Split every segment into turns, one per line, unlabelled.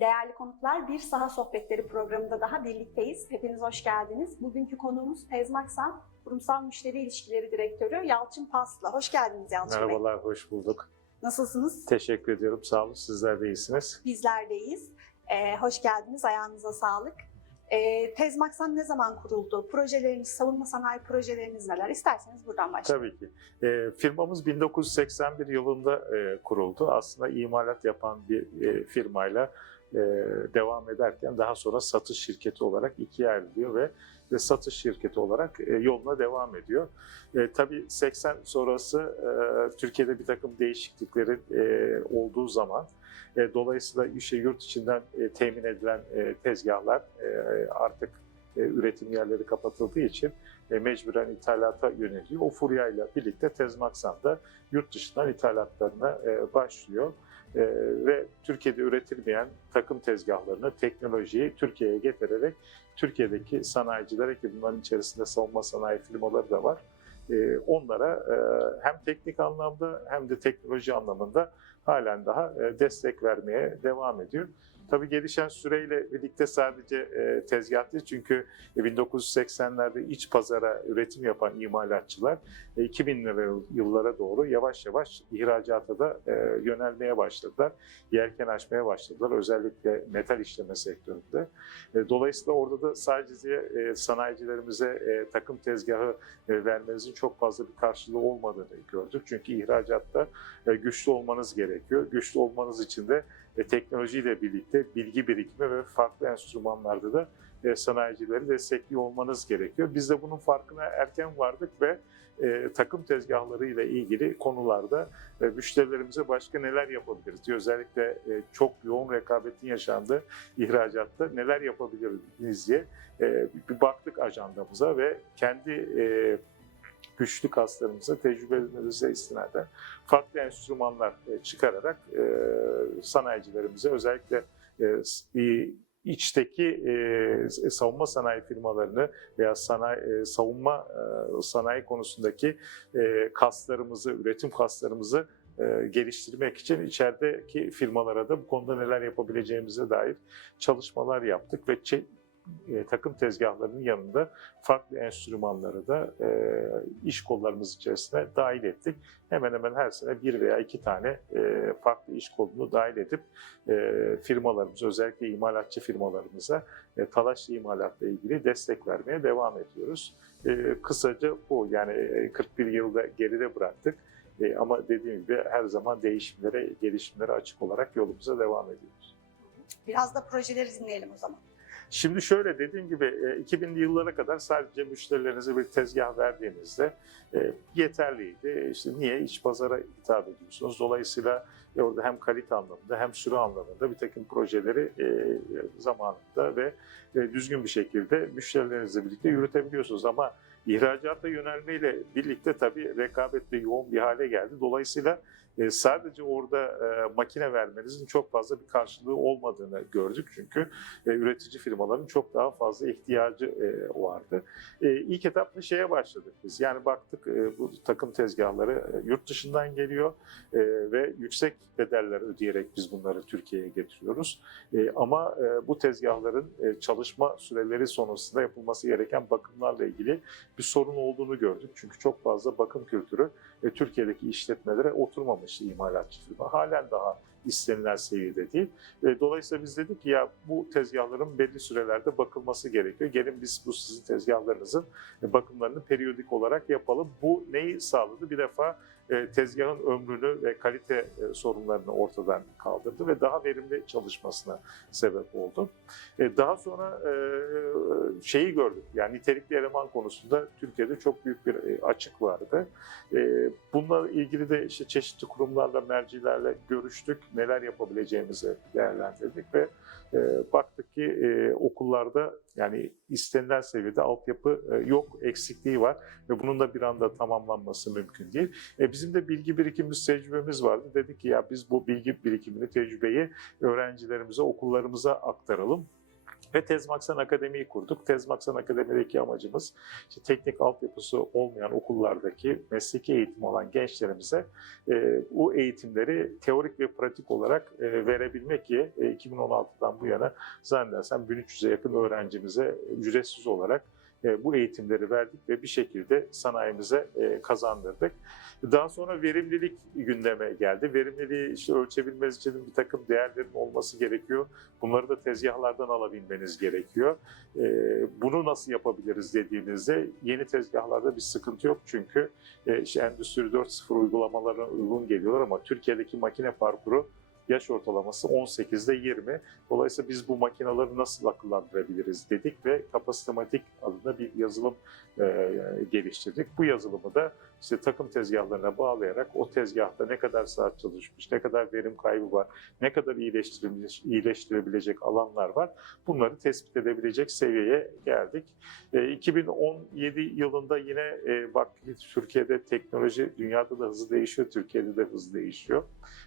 Değerli konuklar, bir saha sohbetleri programında daha birlikteyiz. Hepiniz hoş geldiniz. Bugünkü konuğumuz Tezmaksan Kurumsal Müşteri İlişkileri Direktörü Yalçın Paslı. Hoş geldiniz Yalçın Bey.
Merhabalar, hoş bulduk.
Nasılsınız?
Teşekkür ediyorum, sağ olun. Sizler de iyisiniz.
Bizler deyiz. Ee, hoş geldiniz, ayağınıza sağlık. Ee, Tezmaksan ne zaman kuruldu? Projeleriniz, savunma sanayi projeleriniz neler? İsterseniz buradan başlayalım.
Tabii ki. E, firmamız 1981 yılında e, kuruldu. Aslında imalat yapan bir e, firmayla e, devam ederken daha sonra satış şirketi olarak ikiye ayrılıyor ve, ve satış şirketi olarak e, yoluna devam ediyor. E, tabii 80 sonrası e, Türkiye'de bir takım değişikliklerin e, olduğu zaman e, dolayısıyla işe yurt içinden e, temin edilen e, tezgahlar e, artık e, üretim yerleri kapatıldığı için e, mecburen ithalata yöneliyor. O furyayla birlikte Tezmaksan da yurt dışından ithalatlarına e, başlıyor. E, ve Türkiye'de üretilmeyen takım tezgahlarını, teknolojiyi Türkiye'ye getirerek Türkiye'deki sanayicilere ki bunların içerisinde savunma sanayi firmaları da var. e, onlara e, hem teknik anlamda hem de teknoloji anlamında halen daha e, destek vermeye devam ediyor. Tabii gelişen süreyle birlikte sadece e, tezgah çünkü 1980'lerde iç pazara üretim yapan imalatçılar e, 2000'li yıllara doğru yavaş yavaş ihracata da e, yönelmeye başladılar. Yelken açmaya başladılar özellikle metal işleme sektöründe. E, dolayısıyla orada da sadece e, sanayicilerimize e, takım tezgahı e, vermenizin çok fazla bir karşılığı olmadığını gördük. Çünkü ihracatta e, güçlü olmanız gerekiyor. Güçlü olmanız için de e, teknolojiyle birlikte bilgi birikimi ve farklı enstrümanlarda da e, sanayicileri destekliyor olmanız gerekiyor. Biz de bunun farkına erken vardık ve e, takım tezgahları ile ilgili konularda e, müşterilerimize başka neler yapabiliriz diye özellikle e, çok yoğun rekabetin yaşandığı ihracatta neler yapabiliriz diye e, bir baktık ajandamıza ve kendi e, güçlü kaslarımıza, tecrübelerimize istinaden farklı enstrümanlar e, çıkararak e, sanayicilerimize özellikle içteki e, savunma sanayi firmalarını veya sanayi, e, savunma e, sanayi konusundaki e, kaslarımızı, üretim kaslarımızı e, geliştirmek için içerideki firmalara da bu konuda neler yapabileceğimize dair çalışmalar yaptık ve e, takım tezgahlarının yanında farklı enstrümanları da e, iş kollarımız içerisine dahil ettik. Hemen hemen her sene bir veya iki tane e, farklı iş kolunu dahil edip e, firmalarımız, özellikle imalatçı firmalarımıza e, talaş imalatla ilgili destek vermeye devam ediyoruz. E, kısaca bu, yani e, 41 yılda geride bıraktık. E, ama dediğim gibi her zaman değişimlere, gelişimlere açık olarak yolumuza devam ediyoruz.
Biraz da projeleri dinleyelim o zaman.
Şimdi şöyle dediğim gibi e, 2000'li yıllara kadar sadece müşterilerinize bir tezgah verdiğinizde e, yeterliydi. İşte niye? İç pazara hitap ediyorsunuz. Dolayısıyla e, orada hem kalite anlamında hem süre anlamında bir takım projeleri e, zamanında ve e, düzgün bir şekilde müşterilerinizle birlikte yürütebiliyorsunuz. Ama ihracata yönelmeyle birlikte tabii rekabet de yoğun bir hale geldi. Dolayısıyla e, sadece orada e, makine vermenizin çok fazla bir karşılığı olmadığını gördük. Çünkü e, üretici firmaların çok daha fazla ihtiyacı vardı. E, ilk etapta şeye başladık biz. Yani baktık bu takım tezgahları yurt dışından geliyor ve yüksek bedeller ödeyerek biz bunları Türkiye'ye getiriyoruz. Ama bu tezgahların çalışma süreleri sonrasında yapılması gereken bakımlarla ilgili bir sorun olduğunu gördük. Çünkü çok fazla bakım kültürü Türkiye'deki işletmelere oturmamıştı imalatçı firma. Halen daha istenilen seviyede değil. Dolayısıyla biz dedik ki ya bu tezgahların belli sürelerde bakılması gerekiyor. Gelin biz bu sizin tezgahlarınızın e, bakımlarını periyodik olarak yapalım. Bu neyi sağladı? Bir defa tezgahın ömrünü ve kalite e, sorunlarını ortadan kaldırdı ve daha verimli çalışmasına sebep oldu. E, Daha sonra e, şeyi gördük. Yani nitelikli eleman konusunda Türkiye'de çok büyük bir e, açık vardı. E, Bununla ilgili de işte çeşitli kurumlarla, mercilerle görüştük. Neler yapabileceğimizi değerlendirdik ve e, baktık ki e, okullarda yani istenilen seviyede altyapı e, yok, eksikliği var ve bunun da bir anda tamamlanması mümkün değil. E, bizim de bilgi birikimimiz, tecrübemiz vardı. Dedik ki ya biz bu bilgi birikimini, tecrübeyi öğrencilerimize, okullarımıza aktaralım. Ve Tezmaksan Akademi'yi kurduk. Tezmaksan Akademi'deki amacımız işte teknik altyapısı olmayan okullardaki mesleki eğitim olan gençlerimize e, bu eğitimleri teorik ve pratik olarak e, verebilmek ki e, 2016'dan bu yana zannedersem 1300'e yakın öğrencimize ücretsiz olarak e, bu eğitimleri verdik ve bir şekilde sanayimize e, kazandırdık. Daha sonra verimlilik gündeme geldi. Verimliliği işte ölçebilmeniz için bir takım değerlerin olması gerekiyor. Bunları da tezgahlardan alabilmeniz gerekiyor. E, Bunu nasıl yapabiliriz dediğimizde yeni tezgahlarda bir sıkıntı yok çünkü e, işte Endüstri 4.0 uygulamalarına uygun geliyorlar ama Türkiye'deki makine parkuru yaş ortalaması 18'de 20. Dolayısıyla biz bu makinaları nasıl akıllandırabiliriz dedik ve kapasitematik adında bir yazılım e, geliştirdik. Bu yazılımı da işte takım tezgahlarına bağlayarak o tezgahta ne kadar saat çalışmış, ne kadar verim kaybı var, ne kadar iyileştirebilecek, alanlar var. Bunları tespit edebilecek seviyeye geldik. E, 2017 yılında yine e, bak Türkiye'de teknoloji dünyada da hızlı değişiyor, Türkiye'de de hızlı değişiyor.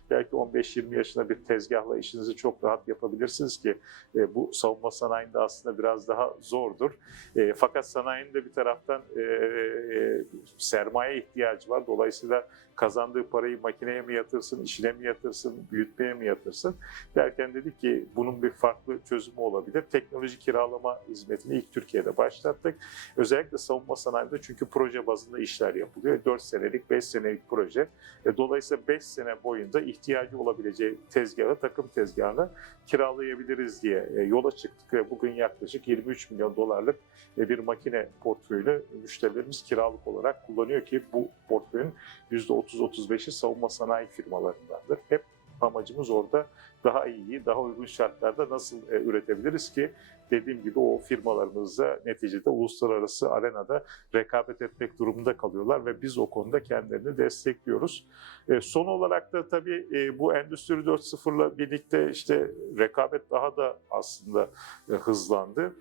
Belki 15-20 yaşında bir tezgahla işinizi çok rahat yapabilirsiniz ki e, bu savunma sanayinde aslında biraz daha zordur. E, fakat sanayinin de bir taraftan e, e, sermaye ihtiyacı var. Dolayısıyla kazandığı parayı makineye mi yatırsın, işine mi yatırsın, büyütmeye mi yatırsın derken dedik ki bunun bir farklı çözümü olabilir. Teknoloji kiralama hizmetini ilk Türkiye'de başlattık. Özellikle savunma sanayinde çünkü proje bazında işler yapılıyor. 4 senelik, 5 senelik proje. E, Dolayısıyla 5 sene boyunca ihtiyacı olabileceği tezgahı, takım tezgahını kiralayabiliriz diye e, yola çıktık ve bugün yaklaşık 23 milyon dolarlık e, bir makine portföyünü müşterilerimiz kiralık olarak kullanıyor ki bu portföyün %30-35'i savunma sanayi firmalarındandır. Hep amacımız orada daha iyi, daha uygun şartlarda nasıl e, üretebiliriz ki dediğim gibi o firmalarımızla neticede uluslararası arenada rekabet etmek durumunda kalıyorlar ve biz o konuda kendilerini destekliyoruz. E, son olarak da tabii e, bu Endüstri 4.0'la birlikte işte rekabet daha da aslında hızlandı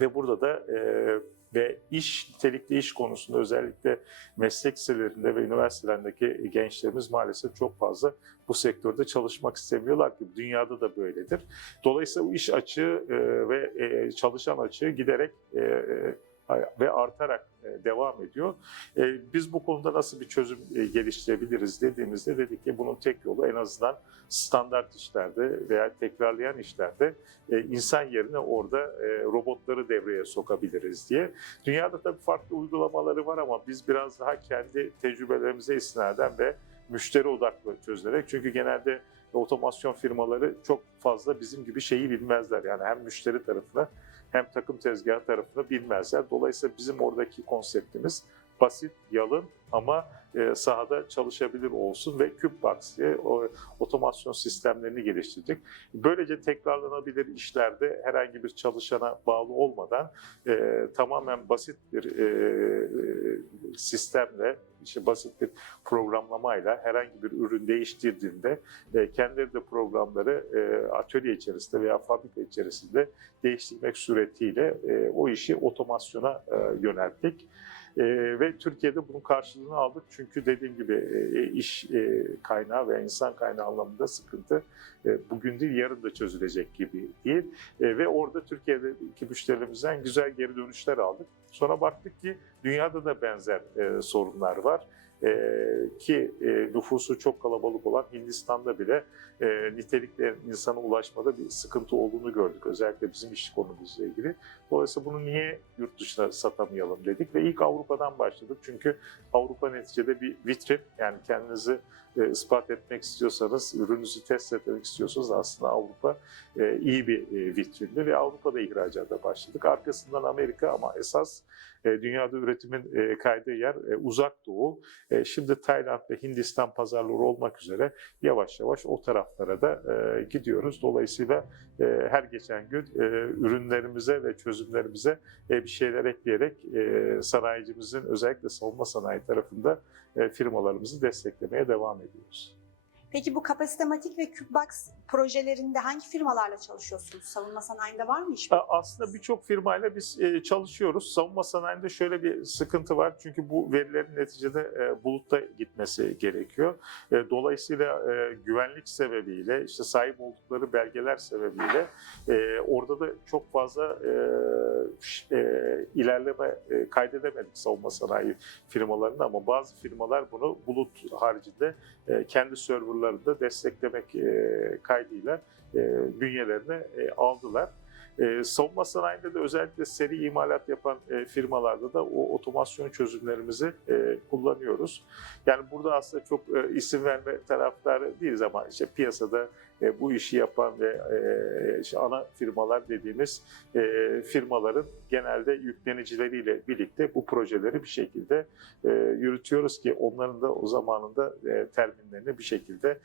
ve burada da ve iş, nitelikli iş konusunda özellikle meslek liselerinde ve üniversitelerindeki gençlerimiz maalesef çok fazla bu sektörde çalışmak istemiyorlar ki dünyada da böyledir. Dolayısıyla bu iş açığı e, ve e, çalışan açığı giderek e, ve artarak e, devam ediyor. E, Biz bu konuda nasıl bir çözüm e, geliştirebiliriz dediğimizde dedik ki bunun tek yolu en azından standart işlerde veya tekrarlayan işlerde insan yerine orada robotları devreye sokabiliriz diye. Dünyada tabii farklı uygulamaları var ama biz biraz daha kendi tecrübelerimize istinaden ve müşteri odaklı çözülerek çünkü genelde otomasyon firmaları çok fazla bizim gibi şeyi bilmezler. Yani hem müşteri tarafına hem takım tezgahı tarafını bilmezler. Dolayısıyla bizim oradaki konseptimiz basit, yalın ama e, sahada çalışabilir olsun ve CubeBox diye otomasyon sistemlerini geliştirdik. Böylece tekrarlanabilir işlerde herhangi bir çalışana bağlı olmadan e, tamamen basit bir e, sistemle, işte basit bir programlamayla herhangi bir ürün değiştirdiğinde kendileri de programları atölye içerisinde veya fabrika içerisinde değiştirmek suretiyle o işi otomasyona yönelttik. E, ve Türkiye'de bunun karşılığını aldık çünkü dediğim gibi e, iş e, kaynağı ve insan kaynağı anlamında sıkıntı e, bugün değil yarın da çözülecek gibi değil. E, ve orada Türkiye'deki müşterilerimizden güzel geri dönüşler aldık. Sonra baktık ki dünyada da benzer e, sorunlar var. E, ki e, nüfusu çok kalabalık olan Hindistan'da bile e, nitelikli insana ulaşmada bir sıkıntı olduğunu gördük. Özellikle bizim iş konumuzla ilgili. Dolayısıyla bunu niye yurt dışına satamayalım dedik ve ilk Avrupa'dan başladık. Çünkü Avrupa neticede bir vitrin yani kendinizi e, ispat etmek istiyorsanız, ürününüzü test etmek istiyorsanız aslında Avrupa iyi bir vitrindi ve Avrupa'da ihracata başladık. Arkasından Amerika ama esas dünyada üretimin e, kaydığı yer e, uzak doğu. E, şimdi Tayland ve Hindistan pazarları olmak üzere yavaş yavaş o taraflara da e, gidiyoruz. Dolayısıyla e, her geçen gün e, ürünlerimize ve çözümlerimize e, bir şeyler ekleyerek e, sanayicimizin özellikle savunma sanayi tarafında e, firmalarımızı desteklemeye devam ediyoruz.
Peki bu kapasitematik ve Kübbox projelerinde hangi firmalarla çalışıyorsunuz? Savunma sanayinde var mı iş?
Aslında birçok firmayla biz e, çalışıyoruz. Savunma sanayinde şöyle bir sıkıntı var. Çünkü bu verilerin neticede e, bulutta gitmesi gerekiyor. E, Dolayısıyla güvenlik sebebiyle, işte sahip oldukları belgeler sebebiyle orada da çok fazla ilerleme kaydedemedik savunma sanayi firmalarında ama bazı firmalar bunu bulut haricinde kendi serverlarında desteklemek e, kaydıyla e, bünyelerine aldılar. E, savunma sanayinde de özellikle seri imalat yapan e, firmalarda da o otomasyon çözümlerimizi e, kullanıyoruz. Yani burada aslında çok e, isim verme taraftarı değiliz ama işte piyasada e, bu işi yapan ve e, işte ana firmalar dediğimiz e, firmaların genelde yüklenicileriyle birlikte bu projeleri bir şekilde yürütüyoruz ki onların da o zamanında terminlerini bir şekilde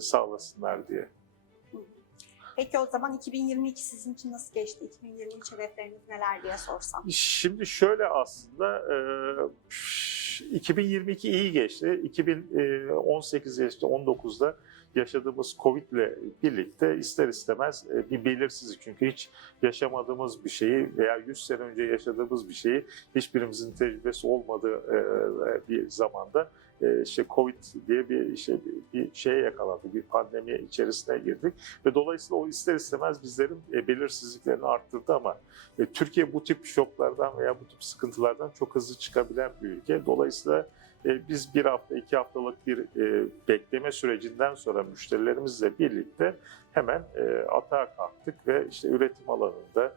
sağlasınlar diye.
Peki o zaman 2022 sizin için nasıl geçti? 2023 hedefleriniz neler diye sorsam.
Şimdi şöyle aslında e, ş- 2022 iyi geçti. 2018 geçti, 19'da yaşadığımız Covid ile birlikte ister istemez e, bir belirsizlik. Çünkü hiç yaşamadığımız bir şeyi veya 100 sene önce yaşadığımız bir şeyi hiçbirimizin tecrübesi olmadığı e, bir zamanda e, işte Covid diye bir şey bir şeye yakalandık, bir pandemi içerisine girdik ve dolayısıyla o ister istemez bizlerin e, belirsizliklerini arttırdı ama e, Türkiye bu tip şoklardan veya bu tip sıkıntılardan çok hızlı çıkabilen bir ülke. Dolayısıyla e, biz bir hafta, iki haftalık bir bekleme sürecinden sonra müşterilerimizle birlikte hemen e, atağa kalktık ve işte üretim alanında,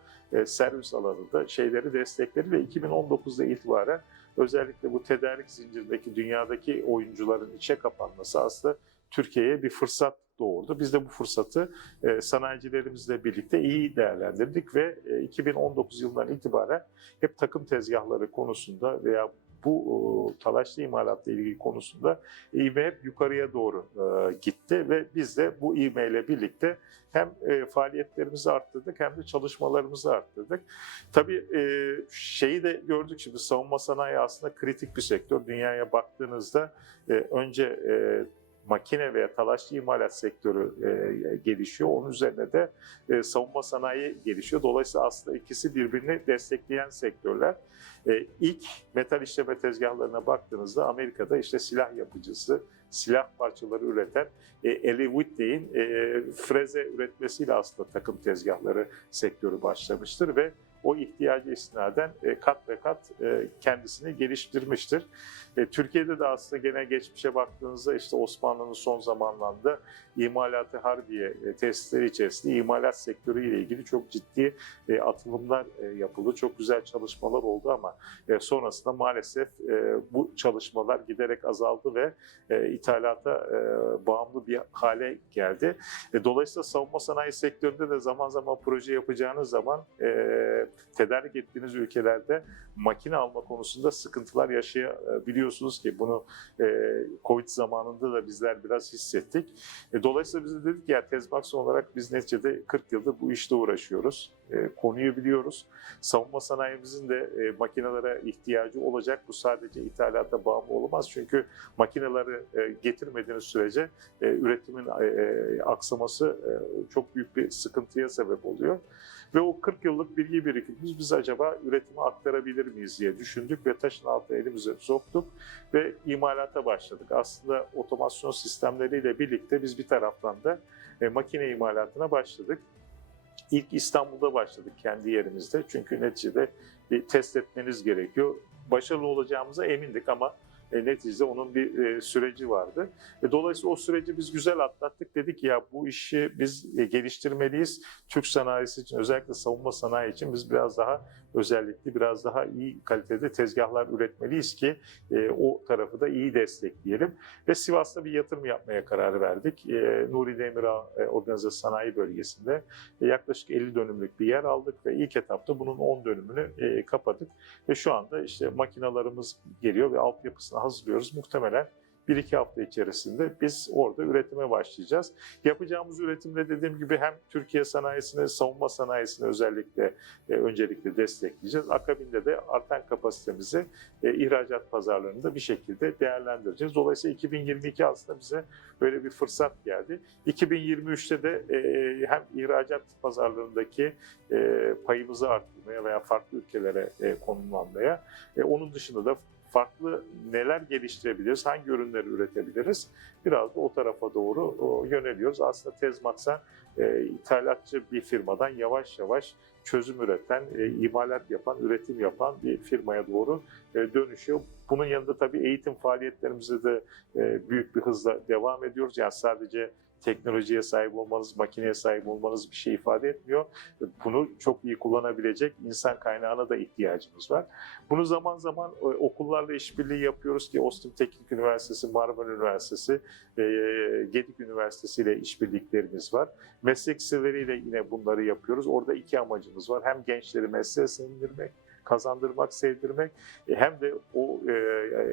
servis alanında şeyleri destekledi ve 2019'da itibaren özellikle bu tedarik zincirindeki dünyadaki oyuncuların içe kapanması aslında Türkiye'ye bir fırsat doğurdu. Biz de bu fırsatı e, sanayicilerimizle birlikte iyi değerlendirdik ve e, 2019 yılından itibaren hep takım tezgahları konusunda veya bu e, talaşlı imalatla ilgili konusunda ivme hep yukarıya doğru e, gitti ve biz de bu ivmeyle birlikte hem e, faaliyetlerimizi arttırdık hem de çalışmalarımızı arttırdık. Tabii e, şeyi de gördük şimdi savunma sanayi aslında kritik bir sektör. Dünyaya baktığınızda e, önce e, makine veya talaşlı imalat sektörü e, gelişiyor. Onun üzerine de e, savunma sanayi gelişiyor. Dolayısıyla aslında ikisi birbirini destekleyen sektörler. E, ilk metal işleme tezgahlarına baktığınızda Amerika'da işte silah yapıcısı, silah parçaları üreten e, Eli Whitney'in e, freze üretmesiyle aslında takım tezgahları sektörü başlamıştır ve o ihtiyacı istinaden e, kat ve kat e, kendisini geliştirmiştir. E, Türkiye'de de aslında gene geçmişe baktığınızda işte Osmanlı'nın son zamanlarda imalatı harbiye tesisleri içerisinde imalat sektörü ile ilgili çok ciddi atılımlar yapıldı. Çok güzel çalışmalar oldu ama sonrasında maalesef bu çalışmalar giderek azaldı ve ithalata bağımlı bir hale geldi. Dolayısıyla savunma sanayi sektöründe de zaman zaman proje yapacağınız zaman tedarik ettiğiniz ülkelerde makine alma konusunda sıkıntılar yaşayabiliyorsunuz ki bunu e, Covid zamanında da bizler biraz hissettik. E, dolayısıyla biz de dedik ya Tezmax olarak biz neticede 40 yıldır bu işte uğraşıyoruz. E, konuyu biliyoruz. Savunma sanayimizin de e, makinelere ihtiyacı olacak. Bu sadece ithalata bağımlı olamaz. Çünkü makineleri e, getirmediğiniz sürece üretimin aksaması çok büyük bir sıkıntıya sebep oluyor. Ve o 40 yıllık bilgi birikimimiz biz acaba üretime aktarabilir miyiz diye düşündük ve taşın altına elimize soktuk ve imalata başladık. Aslında otomasyon sistemleriyle birlikte biz bir taraftan da makine imalatına başladık. İlk İstanbul'da başladık kendi yerimizde çünkü neticede bir test etmeniz gerekiyor. Başarılı olacağımıza emindik ama e, neticede onun bir e, süreci vardı. E, dolayısıyla o süreci biz güzel atlattık. Dedik ya bu işi biz e, geliştirmeliyiz. Türk sanayisi için özellikle savunma sanayi için biz biraz daha özellikli, biraz daha iyi kalitede tezgahlar üretmeliyiz ki e, o tarafı da iyi destekleyelim. Ve Sivas'ta bir yatırım yapmaya karar verdik. E, Nuri Demirağ e, Organize Sanayi Bölgesi'nde e, yaklaşık 50 dönümlük bir yer aldık ve ilk etapta bunun 10 dönümünü e, kapadık. Ve şu anda işte makinalarımız geliyor ve altyapısını hazırlıyoruz. Muhtemelen 1-2 hafta içerisinde biz orada üretime başlayacağız. Yapacağımız üretimde dediğim gibi hem Türkiye sanayisini, savunma sanayisini özellikle e, öncelikle destekleyeceğiz. Akabinde de artan kapasitemizi e, ihracat pazarlarında bir şekilde değerlendireceğiz. Dolayısıyla 2022 aslında bize böyle bir fırsat geldi. 2023'te de e, hem ihracat pazarlarındaki e, payımızı arttırmaya veya farklı ülkelere e, konumlanmaya, e, onun dışında da farklı neler geliştirebiliriz, hangi ürünleri üretebiliriz biraz da o tarafa doğru yöneliyoruz. Aslında Tezmaksan e, ithalatçı bir firmadan yavaş yavaş çözüm üreten, e, imalat yapan, üretim yapan bir firmaya doğru e, dönüşüyor. Bunun yanında tabii eğitim faaliyetlerimize de büyük bir hızla devam ediyoruz. Yani sadece teknolojiye sahip olmanız, makineye sahip olmanız bir şey ifade etmiyor. Bunu çok iyi kullanabilecek insan kaynağına da ihtiyacımız var. Bunu zaman zaman e, okullarla işbirliği yapıyoruz ki Ostim Teknik Üniversitesi, Marmara Üniversitesi, e, Gedik Üniversitesi ile işbirliklerimiz var. Meslek liseleriyle yine bunları yapıyoruz. Orada iki amacımız var. Hem gençleri mesleğe sindirmek, kazandırmak, sevdirmek e, hem de o e,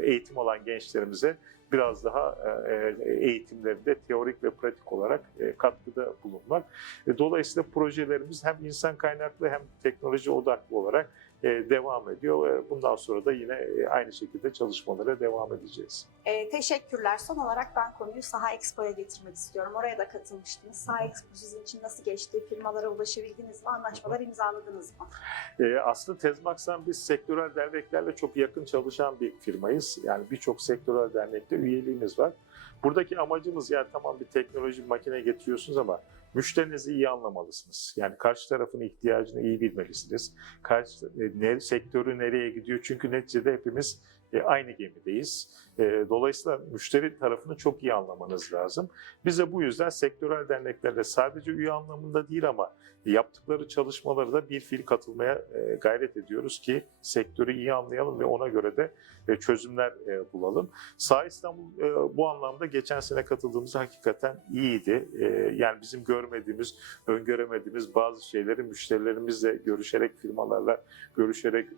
eğitim alan gençlerimize biraz daha e, eğitimlerinde teorik ve pratik olarak katkıda bulunmak. Dolayısıyla projelerimiz hem insan kaynaklı hem teknoloji odaklı olarak devam ediyor. E, Bundan sonra da yine e, aynı şekilde çalışmalara devam edeceğiz.
Ee, teşekkürler. Son olarak ben konuyu Saha Expo'ya getirmek istiyorum. Oraya da katılmıştınız. Saha Expo sizin için nasıl geçti? Firmalara ulaşabildiniz mi? Anlaşmalar imzaladınız mı?
E, aslında Tezmaksan biz sektörel derneklerle çok yakın çalışan bir firmayız. Yani birçok sektörel dernekte üyeliğimiz var. Buradaki amacımız yani tamam bir teknoloji bir makine getiriyorsunuz ama müşterinizi iyi anlamalısınız. Yani karşı tarafın ihtiyacını iyi bilmelisiniz. Karşı e, ne, sektörü nereye gidiyor? Çünkü neticede hepimiz e, aynı gemideyiz. E, dolayısıyla müşteri tarafını çok iyi anlamanız lazım. Biz de bu yüzden sektörel derneklerle sadece üye anlamında değil ama yaptıkları çalışmaları da bir fiil katılmaya e, gayret ediyoruz ki sektörü iyi anlayalım ve ona göre de çözümler bulalım. Sağ İstanbul bu anlamda geçen sene katıldığımızda hakikaten iyiydi. Yani bizim görmediğimiz, öngöremediğimiz bazı şeyleri müşterilerimizle görüşerek, firmalarla görüşerek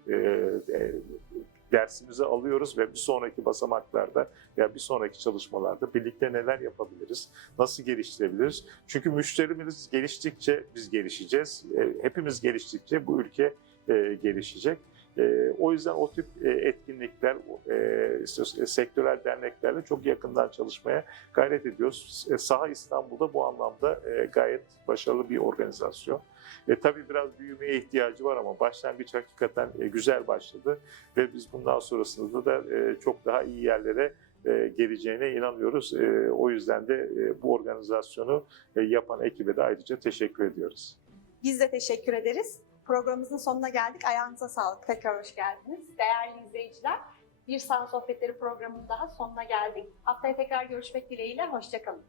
dersimizi alıyoruz ve bir sonraki basamaklarda ya bir sonraki çalışmalarda birlikte neler yapabiliriz, nasıl geliştirebiliriz? Çünkü müşterimiz geliştikçe biz gelişeceğiz. E, Hepimiz geliştikçe bu ülke e, gelişecek. E, O yüzden o tip e, etkinlikler, e, işte sektörel derneklerle çok yakından çalışmaya gayret ediyoruz. E, Saha İstanbul'da bu anlamda e, gayet başarılı bir organizasyon. E, tabii biraz büyümeye ihtiyacı var ama başlangıç hakikaten e, güzel başladı ve biz bundan sonrasında da e, çok daha iyi yerlere e, geleceğine inanıyoruz. E, o yüzden de e, bu organizasyonu e, yapan ekibe de ayrıca teşekkür ediyoruz.
Biz de teşekkür ederiz. Programımızın sonuna geldik. Ayağınıza sağlık. Tekrar hoş geldiniz. Değerli izleyiciler, bir Saha Sohbetleri programının daha sonuna geldik. Haftaya tekrar görüşmek dileğiyle. Hoşçakalın.